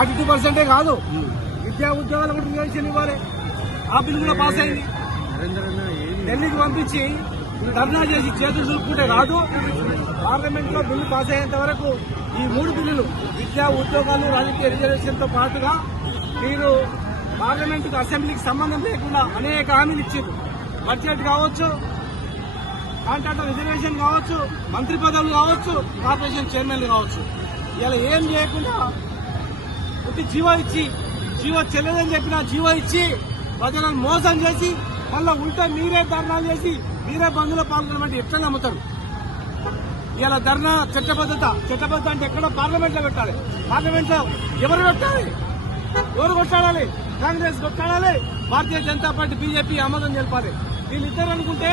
Forty two పర్సెంటే కాదు. విద్యా ఉద్యోగాలు కూడా రిజర్వేషన్ ఇవ్వాలి. ఆ బిల్లు కూడా పాస్ అయింది. ఢిల్లీకి పంపించి ధర్నా చేసి చేతులు చూపుకుంటే కాదు పార్లమెంట్లో బిల్లు పాస్ అయ్యేంత వరకు ఈ మూడు బిల్లులు విద్యా ఉద్యోగాలు రాజకీయ రిజర్వేషన్తో పాటుగా మీరు పార్లమెంట్ అసెంబ్లీకి సంబంధం లేకుండా అనేక హామీలు ఇచ్చారు బడ్జెట్ కావచ్చు కాంట్రాక్టర్ రిజర్వేషన్ కావచ్చు మంత్రి పదవులు కావచ్చు కార్పొరేషన్ చైర్మన్లు కావచ్చు. ఇలా ఏం చేయకుండా ఒకటి జీవో ఇచ్చి జీవో చెల్లదని చెప్పిన జీవో ఇచ్చి ప్రజలను మోసం చేసి మళ్ళా ఉంటే మీరే ధర్నాలు చేసి మీరే బంధువుల పాల్గొనమంటే ఎట్లా నమ్ముతారు? ఇలా ధర్నా చట్టబద్ధత చట్టబద్ధత అంటే ఎక్కడ పార్లమెంట్లో పెట్టాలి. పార్లమెంట్లో ఎవరు పెట్టాలి? ఎవరు కొట్టాడాలి కాంగ్రెస్ కొట్టాడాలి భారతీయ జనతా పార్టీ బీజేపీ ఆమోదం తెలిపాలి వీళ్ళిద్దరు అనుకుంటే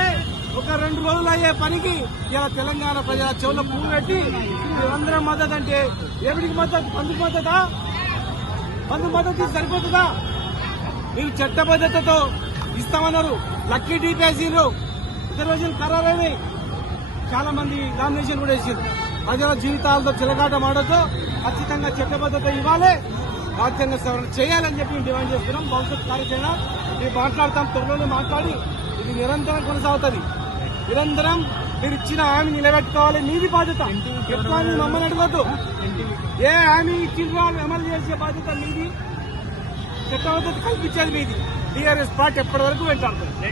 ఒక రెండు రోజులు అయ్యే పనికి ఇలా తెలంగాణ ప్రజల చెవుల పువ్వు పెట్టి వీళ్ళందరం మద్దతు అంటే ఎవరికి మద్దతు? బంధుకు మద్దతా? బంధు మద్దతు సరిపోతుందా? మీరు చట్టబద్ధతతో ఇస్తామన్నారు. లక్కీ డిపిఎస్సీలు ఇద్దరు రోజులు ఖరారైనవి చాలా మంది నామినేషన్ కూడా వేసారు ప్రజల జీవితాలతో చిలకాట మాడతో ఖచ్చితంగా చట్టబద్ధత ఇవ్వాలి. రాజ్యాంగ సవరణ చేయాలని చెప్పి మేము డిమాండ్ చేస్తున్నాం. భవిష్యత్ కార్యాచరణ. మేము మాట్లాడతాం త్వరలోనే మాట్లాడి ఇది నిరంతరం కొనసాగుతుంది. నిరంతరం మీరు ఇచ్చిన హామీ నిలబెట్టుకోవాలి. మీది బాధ్యత. ఎట్లా మమ్మల్ని అడగద్దు. ఏ హామీ ఇచ్చిన అమలు చేసే బాధ్యత మీది. చట్టబద్ధత కల్పించేది మీది. టీఆర్ఎస్ పార్టీ ఎప్పటి వరకు వెంటాడుతుంది?